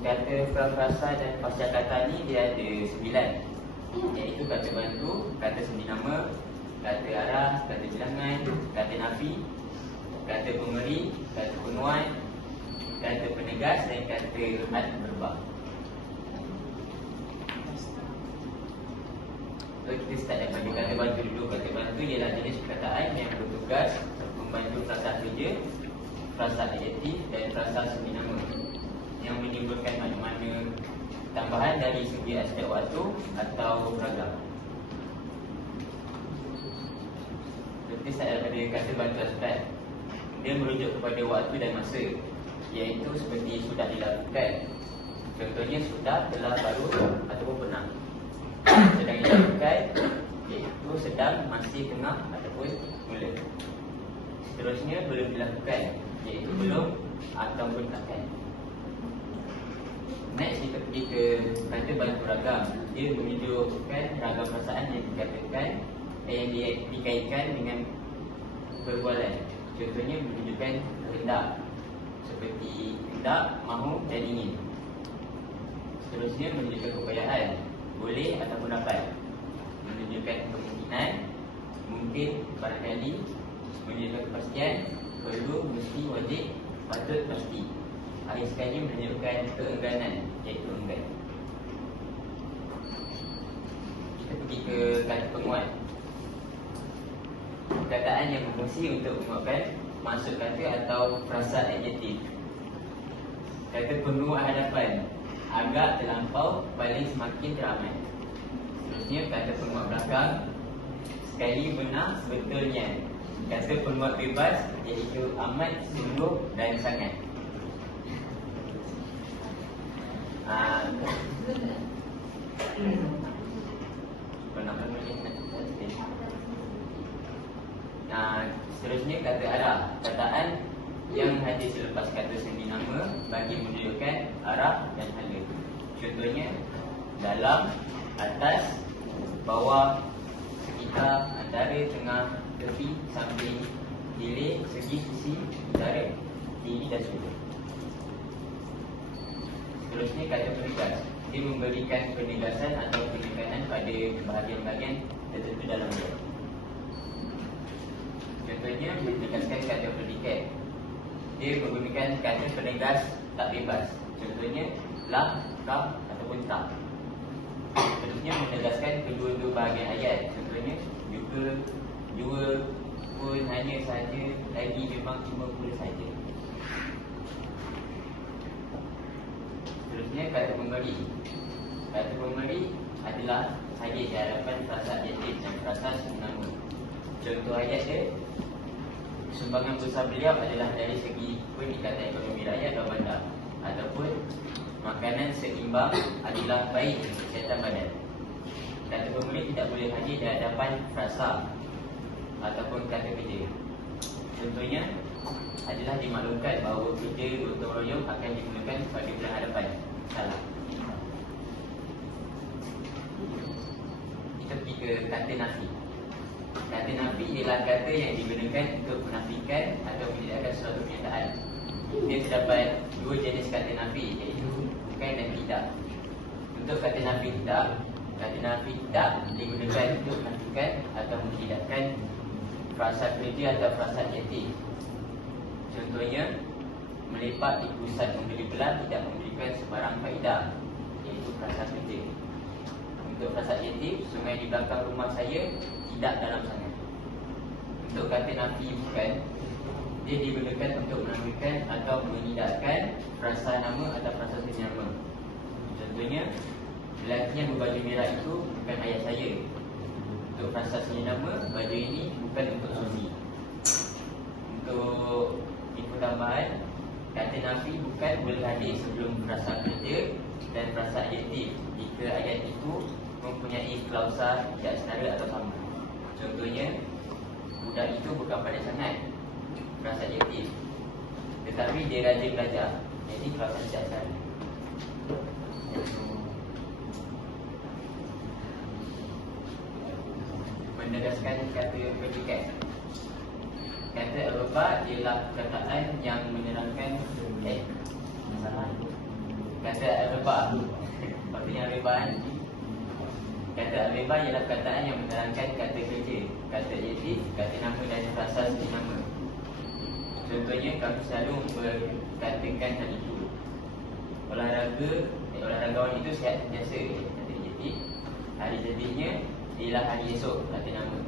kata frasa dan pascakata ni dia ada 9, iaitu kata bantu, kata semi nama, kata arah, kata bilangan, kata nafi, kata pemberi, kata penguat, kata penegas dan kata had berbah. So kita start daripada kata bantu dulu. Kata bantu ialah jenis perkataan yang bertugas membantu frasa kerja, frasa adjektif dan frasa semi nama yang menimbulkan makna-makna tambahan dari segi aspek waktu atau ragam. Kita start daripada kata bantu aspek. Dia merujuk kepada waktu dan masa, iaitu seperti sudah dilakukan. Contohnya sudah, telah, baru ataupun pernah. Sedang dilakukan, iaitu sedang, masih, tengah ataupun mula. Seterusnya belum dilakukan, iaitu belum ataupun akan. Next kita pergi ke kata bantu ragam. Dia menunjukkan ragam perasaan yang dikatakan yang dikaitkan dengan perbualan. Contohnya menunjukkan kehendak, seperti hendak, mahu dan ingin. Seterusnya menunjukkan keupayaan, boleh ataupun dapat. Menunjukkan kemungkinan, mungkin, barangkali. Menunjukkan kepastian, perlu, mesti, wajib, patut, pasti. Akhir sekali menunjukkan keengganan, iaitu enggan. Kita pergi ke kata penguat. Perkataan yang berfungsi untuk menguatkan maksud kata atau frasa adjektif. Kata penguat hadapan, agak terlampau, paling semakin teramat. Seterusnya kata penguat belakang, sekali, benar, betulnya. Kata penguat bebas, iaitu amat, sungguh dan sangat. Seterusnya kata arah, perkataan yang hadir selepas kata semi nama bagi menunjukkan arah dan hala. Contohnya dalam, atas, bawah, sekitar, antara, tengah, tepi, samping, hilir, segi, sisi, utara, kiri dan sudut. Seterusnya kata penegas. Dia memberikan penegasan atau penekanan pada bahagian-bahagian tertentu dalam dia. Contohnya menegaskan kata predikat. Dia menggunakan kata penegas tak bebas. Contohnya lah, kah ataupun tak. Seterusnya menegaskan kedua-dua bahagian ayat. Contohnya juga, jua, pun, hanya, sahaja, lagi, memang, cuma, pula sahaja. Seterusnya kata pemberi. Kata pemberi adalah hadir di hadapan frasa adjektif dan frasa semi nama. Contoh ayat dia, sumbangan besar beliau adalah dari segi peningkatan ekonomi rakyat dan bandar, ataupun makanan seimbang adalah baik untuk kesihatan badan. Kata pemberi tidak boleh hadir di hadapan frasa ataupun kata kerja. Contohnya adalah dimaklumkan bahawa kerja gotong royong akan digunakan pada bulan hadapan. Salah. Kita pergi ke kata nafi. Kata nafi ialah kata yang digunakan untuk menafikan atau menidakkan suatu kenyataan. Dia terdapat dua jenis kata nafi, iaitu bukan dan tidak. Untuk kata nafi tidak digunakan untuk menafikan atau menidakkan frasa kerja atau frasa adjektif. Contohnya, melepak di pusat membeli belah tidak memberikan sebarang faedah, iaitu frasa kerja. Untuk frasa adjektif, sungai di belakang rumah saya tidak dalam sangat. Untuk kata nafi bukan, dia digunakan untuk menafikan atau menidakkan frasa nama atau frasa semi nama. Contohnya, lelaki yang berbaju merah itu bukan ayah saya. Untuk frasa semi nama, baju ini bukan untuk Suzy. Untuk info tambahan, kata nafi bukan boleh hadir sebelum frasa kerja dan frasa adjektif jika ayat itu mempunyai klausa tidak senara atau sama. Contohnya, budak itu bukan pandai sangat, frasa adjektif, tetapi dia rajin belajar, jadi klausa tidak senara. Menegaskan kata predikat. Kata Eropah ialah perkataan yang menerangkan kata Al-Beba. Maksudnya Al-Beba kan? Kata Al-Beba ialah perkataan yang menerangkan kata kerja, kata adjektif, kata nama dan frasa segi nama. Contohnya, kami selalu berkatakan hal itu. Olahragawan itu sihat biasa, kata adjektif. Hari jadinya ialah hari esok, kata nama.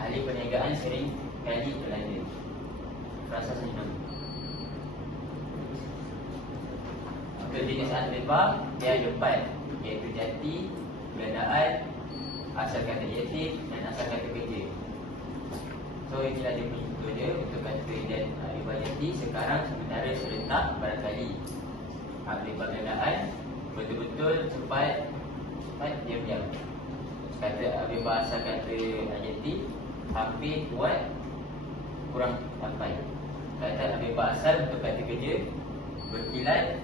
Ahli perniagaan sering kali belanja, frasa segi nama. Untuk jenis Al-Beba, dia ada 4, iaitu jati, gandaan, asal kata adjektif dan asal kata kerja. So inilah dia punya dia untuk kata dan Al-Beba jati. Sekarang sementara serentak barangkali Al-Beba gandaan betul-betul cepat diam-diam. Kata Al-Beba asal kata adjektif hampir, kuat, kurang sampai. Kata Al-Beba asal untuk kata kerja berkilat,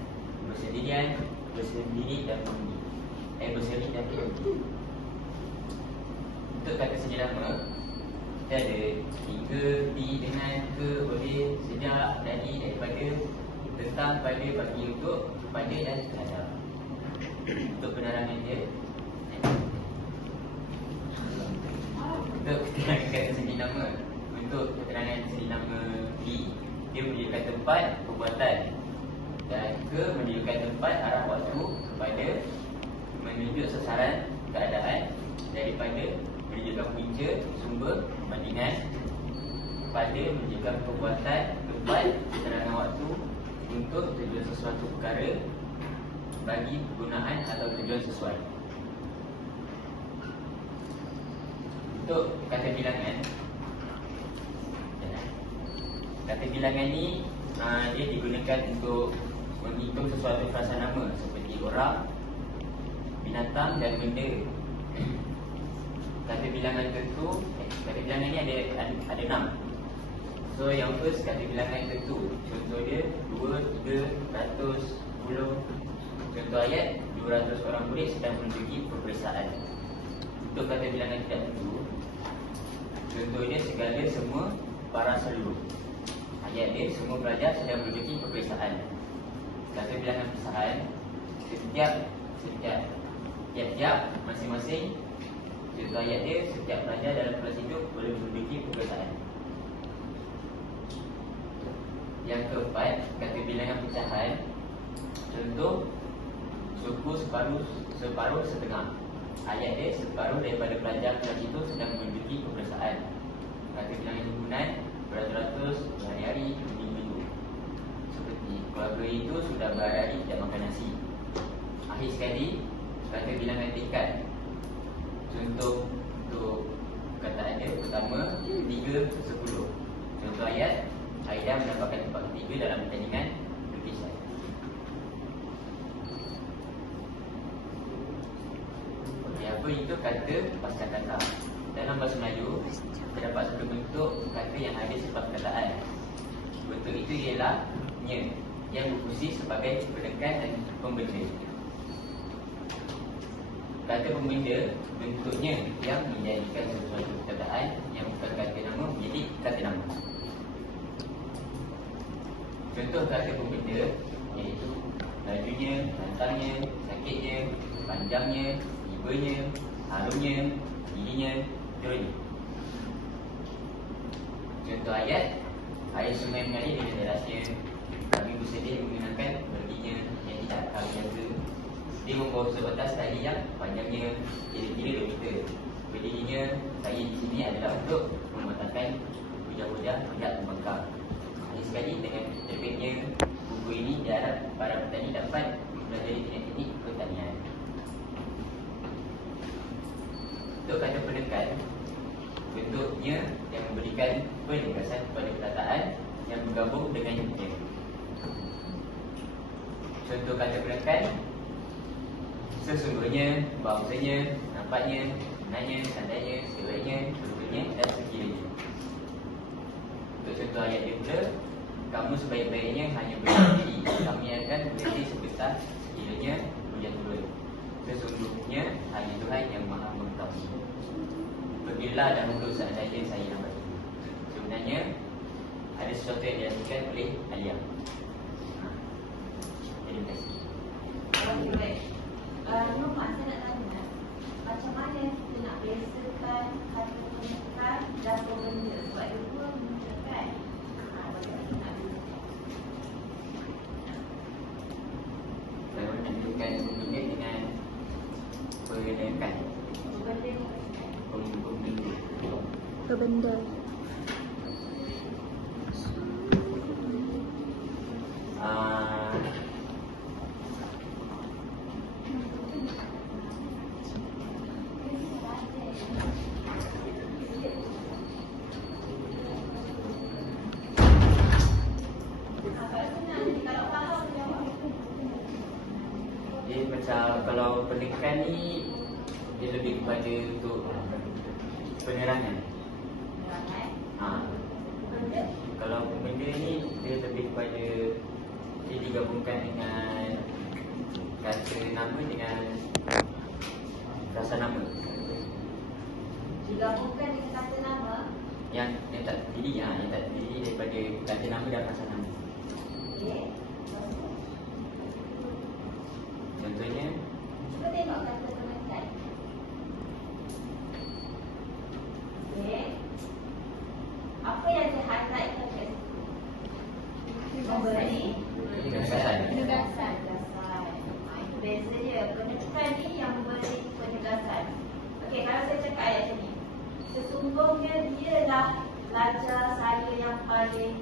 bersendirian, bersendiri dan mengundi. Berseri dan mengundi. Untuk kata segi nama, kita ada hingga, di, dengan, ke, oleh, sejak, dari, daripada, tentang, pada, bagi, untuk, pada dan terhadap. Untuk penerangan dia, untuk keterangan kata segi nama, untuk keterangan segi nama di, dia menunjukkan tempat perbuatan, dan ke menunjukkan tempat arah waktu, kepada menunjuk sasaran keadaan, daripada menunjukkan punca sumber perbandingan, kepada menunjukkan perbuatan, tempat, keterangan waktu, untuk tujuan sesuatu perkara, bagi penggunaan atau tujuan sesuai. Untuk kata bilangan, kata bilangan ni dia digunakan untuk menghitung sesuatu frasa nama seperti orang, binatang dan benda. Kata bilangan tentu, kata bilangan ni ada 6. So yang first, kata bilangan tentu. Contoh dia 2, 3, 100, 10. Contoh ayat, 200 orang murid sedang menuju peperiksaan. Untuk kata bilangan tidak tentu, contoh dia segala semua para seluruh. Ayat dia, semua pelajar sedang menuju peperiksaan. Kata bilangan pisahan, setiap masing-masing. Contoh ayat dia, setiap pelajar dalam kelas hidup boleh menduduki peperiksaan. Yang keempat, kata bilangan pecahan. Contoh, suku separuh setengah. Ayat dia, separuh daripada pelajar kelas itu sedang menduduki peperiksaan. Kata bilangan himpunan, beratus-ratus, berhari-hari, minggu-minggu. Seperti keluarga itu sudah berhari-hari tidak makan nasi. Akhir sekali, kata bilangan tingkat. Contoh untuk perkataan dia, pertama 3 ke 10. Contoh ayat, Aida mendapatkan tempat ketiga dalam pertandingan lukisan. Okey, apa itu kata pascakata? Dalam bahasa Melayu, terdapat satu bentuk kata yang ada sifat perkataan. Bentuk itu ialah nya, yang berfungsi sebagai penekan dan pembenda. Kata pembenda bentuknya yang menjadikan sesuatu perkataan yang bukan kata nama menjadi kata nama. Contoh kata pembenda iaitu lajunya, lantangnya, sakitnya, panjangnya, tibanya, harumnya, dirinya, turunnya. Contoh ayat, air sungai mengalir dengan derasnya, kami bersedia menggunakan baginya yang tidak kami jaga. Dia membawa sebatas tali yang panjangnya kira-kira 2 meter. Berdirinya saya di sini adalah untuk mematahkan hujah-hujah tidak membengkak. Ini sekali dengan terbitnya buku ini, diharap para petani dapat mempelajari teknik pertanian. Untuk kata penekan, bentuknya yang memberikan penegasan kepada perkataan yang bergabung dengan nya. Contoh kata penekan, sesungguhnya, bangsanya, nampaknya, sebenarnya, tandanya, sebaiknya, berikutnya dan sekiranya. Untuk contoh ayat dia pula, kamu sebaik-baiknya hanya berdiri, kami akan berhenti sebesar sekiranya hujan turun. Sesungguhnya hanya Tuhan yang maha mengetahui. Pergilah dahulu seandainya saya lambat. Sebenarnya ada sesuatu yang dilakukan oleh Alia. Terima kasih. Apa benda? Dia macam kalau penekan ni dia lebih kepada untuk penerangan. Kalau benda ni dia lebih kepada dia digabungkan dengan kata nama dengan rasa nama. Digabungkan dengan kata nama. Yang tak terdiri, yang tak terdiri daripada kata nama dan rasa nama. Okey. Contohnya, Cuba tengok kata penekan. Okey. Apa yang dia highlightkan kat situ? Memberi penegasan. penegasan. Itu beza dia. Penekan ni yang memberi penegasan. Okey, kalau saya cakap ayat sini, sesungguhnya dialah pelajar saya yang paling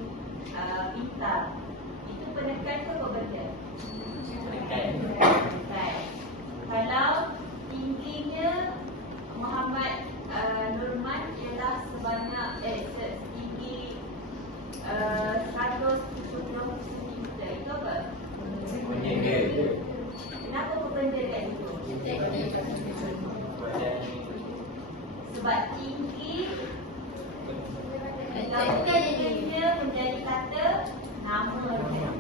pintar. Itu penekan ke apa benda? Penekan. Penekan. Kalau tingginya Muhammad Nurman ialah sebanyak setinggi 170 cm. Itu apa? Benda. Kenapa apa benda kat situ? Sebab tinggi tingginya menjadi kata nama dia.